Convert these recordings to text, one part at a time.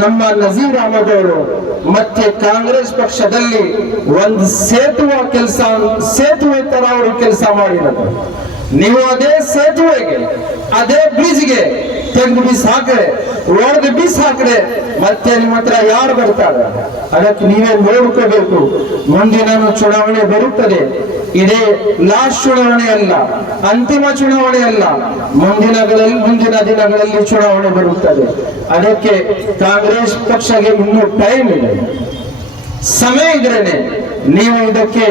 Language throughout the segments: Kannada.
ನಮ್ಮ ನಜೀರ್ ಅಹಮದ್ ಅವರು ಮತ್ತೆ ಕಾಂಗ್ರೆಸ್ ಪಕ್ಷದಲ್ಲಿ ಒಂದು ಸೇತುವೆ ತರ ಅವರು ಕೆಲಸ ಮಾಡಿದರು. ನೀವು ಅದೇ ಸೇತುವೆಗೆ ಅದೇ ಬ್ರಿಡ್ಜ್ಗೆ ತೆಗೆದು ಬೀಸ್ ಹಾಕ್ರೆ, ಒಡೆದು ಬೀಸ್ ಹಾಕ್ರೆ ಮತ್ತೆ ನಿಮ್ಮ ಹತ್ರ ಯಾರು ಬರ್ತಾರೆ? ಅದಕ್ಕೆ ನೀವೇ ನೋಡ್ಕೋಬೇಕು. ಮುಂದಿನ ಚುನಾವಣೆ ಬರುತ್ತದೆ. ಇದೇ ಲಾಸ್ಟ್ ಚುನಾವಣೆ ಅಲ್ಲ, ಅಂತಿಮ ಚುನಾವಣೆ ಅಲ್ಲ. ಮುಂದಿನ ದಿನಗಳಲ್ಲಿ ಚುನಾವಣೆ ಬರುತ್ತದೆ. ಅದಕ್ಕೆ ಕಾಂಗ್ರೆಸ್ ಪಕ್ಷಕ್ಕೆ ಇನ್ನೂ ಟೈಮ್ ಇದೆ, ಸಮಯ ಇದ್ರೇನೆ ನೀವು ಇದಕ್ಕೆ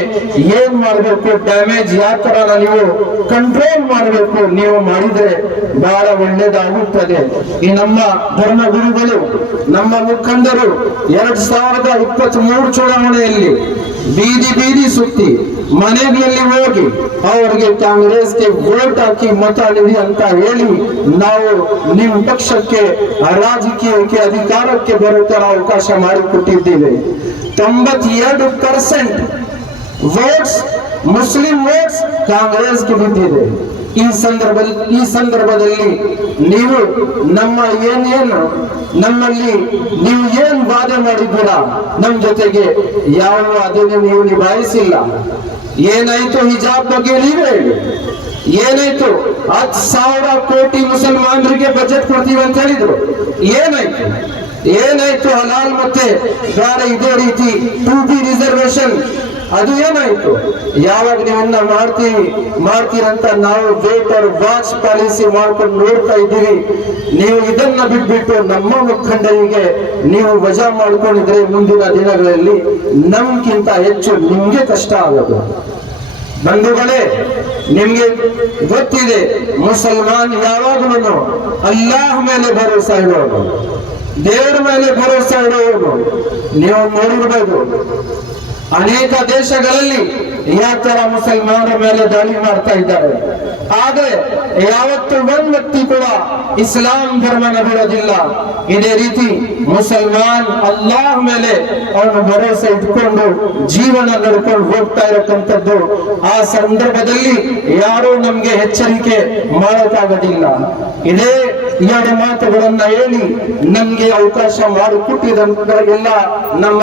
ಏನ್ ಮಾಡಬೇಕು, ಡ್ಯಾಮೇಜ್ ಯಾವ ತರ ನೀವು ಕಂಟ್ರೋಲ್ ಮಾಡಬೇಕು, ನೀವು ಮಾಡಿದ್ರೆ ಬಹಳ ಒಳ್ಳೇದಾಗುತ್ತದೆ. ಈ ನಮ್ಮ ಧರ್ಮಗುರುಗಳು, ನಮ್ಮ ಮುಖಂಡರು 2023 ಚುನಾವಣೆಯಲ್ಲಿ ಬೀದಿ ಸುತ್ತಿ ಮನೆಗಳಲ್ಲಿ ಹೋಗಿ ಅವರಿಗೆ ಕಾಂಗ್ರೆಸ್ಗೆ ವೋಟ್ ಹಾಕಿ ಮತ ನೀಡಿ ಅಂತ ಹೇಳಿ ನಾವು ನಿಮ್ಮ ಪಕ್ಷಕ್ಕೆ ರಾಜಕೀಯಕ್ಕೆ ಅಧಿಕಾರಕ್ಕೆ ಬರೋ ತರ ಅವಕಾಶ ಮಾಡಿಕೊಟ್ಟಿದ್ದೇವೆ. 92% ವೋಟ್ಸ್, ಮುಸ್ಲಿಂ ವೋಟ್ಸ್ ಕಾಂಗ್ರೆಸ್ಗೆ ಬಿದ್ದಿದೆ. ಈ ಸಂದರ್ಭದಲ್ಲಿ ನೀವು ನಮ್ಮಲ್ಲಿ ನೀವು ಏನ್ ವಾದ ಮಾಡಿದ್ದೀರಾ ನಮ್ಮ ಜೊತೆಗೆ, ಯಾವ ಅದನ್ನು ನೀವು ನಿಭಾಯಿಸಿಲ್ಲ. ಏನಾಯ್ತು ಹಿಜಾಬ್ ಬಗ್ಗೆ ನೀವೇ ಹೇಳಿ. ಏನಾಯ್ತು 10,000 ಕೋಟಿ ಮುಸಲ್ಮಾನರಿಗೆ ಬಜೆಟ್ ಕೊಡ್ತೀವಿ ಅಂತ ಹೇಳಿದ್ರು, ಏನಾಯ್ತು ಹಲಾಲ್ ಮತ್ತೆ ಬೇರೆ ಇದೇ ರೀತಿ 2B ರಿಸರ್ವೇಶನ್, ಅದು ಏನಾಯ್ತು? ಯಾವಾಗ ನೀವನ್ನ ಮಾಡ್ತೀರಂತ ನಾವು ವೇಟ್ ಆರ್ ವಾಚ್ ಪಾಲಿಸಿ ಮಾಡ್ಕೊಂಡು ನೋಡ್ತಾ ಇದ್ದೀವಿ. ನೀವು ಇದನ್ನ ಬಿಟ್ಬಿಟ್ಟು ನಮ್ಮ ಮುಖಂಡರಿಗೆ ನೀವು ವಜಾ ಮಾಡ್ಕೊಂಡಿದ್ರೆ ಮುಂದಿನ ದಿನಗಳಲ್ಲಿ ನಮ್ಗಿಂತ ಹೆಚ್ಚು ನಿಮ್ಗೆ ಕಷ್ಟ ಆಗೋದು. ಬಂಧುಗಳೇ, ನಿಮ್ಗೆ ಗೊತ್ತಿದೆ, ಮುಸಲ್ಮಾನ್ ಯಾವಾಗಲೂ ಅಲ್ಲಾಹ್ ಮೇಲೆ ಭರೋಸಾ ಇಡೋದು, ದೇವರ ಮೇಲೆ ಭರೋಸಾ ಇಡೋದು. ನೀವು ನೋಡಿರ್ಬೋದು, ಅನೇಕ ದೇಶಗಳಲ್ಲಿ ಯಾವ ತರ ಮುಸಲ್ಮಾನರ ಮೇಲೆ ದಾಳಿ ಮಾಡ್ತಾ ಇದ್ದಾರೆ. ಆದ್ರೆ ಯಾವತ್ತು ಒಂದ್ ವ್ಯಕ್ತಿ ಕೂಡ ಇಸ್ಲಾಂ ಧರ್ಮನ ಬಿಡೋದಿಲ್ಲ. ಇದೇ ರೀತಿ ಮುಸಲ್ಮಾನ್ ಅಲ್ಲಾಹ್ ಮೇಲೆ ಅವನು ಭರವಸೆ ಇಟ್ಕೊಂಡು ಜೀವನ ನಡ್ಕೊಂಡು ಹೋಗ್ತಾ ಇರತಕ್ಕಂಥದ್ದು. ಆ ಸಂದರ್ಭದಲ್ಲಿ ಯಾರು ನಮ್ಗೆ ಎಚ್ಚರಿಕೆ ಮಾಡೋಕ್ಕಾಗೋದಿಲ್ಲ. ಇದೇ 2 ಮಾತುಗಳನ್ನ ಹೇಳಿ ನಮ್ಗೆ ಅವಕಾಶ ಮಾಡಿಕೊಟ್ಟಿದಂತ ಎಲ್ಲ ನಮ್ಮ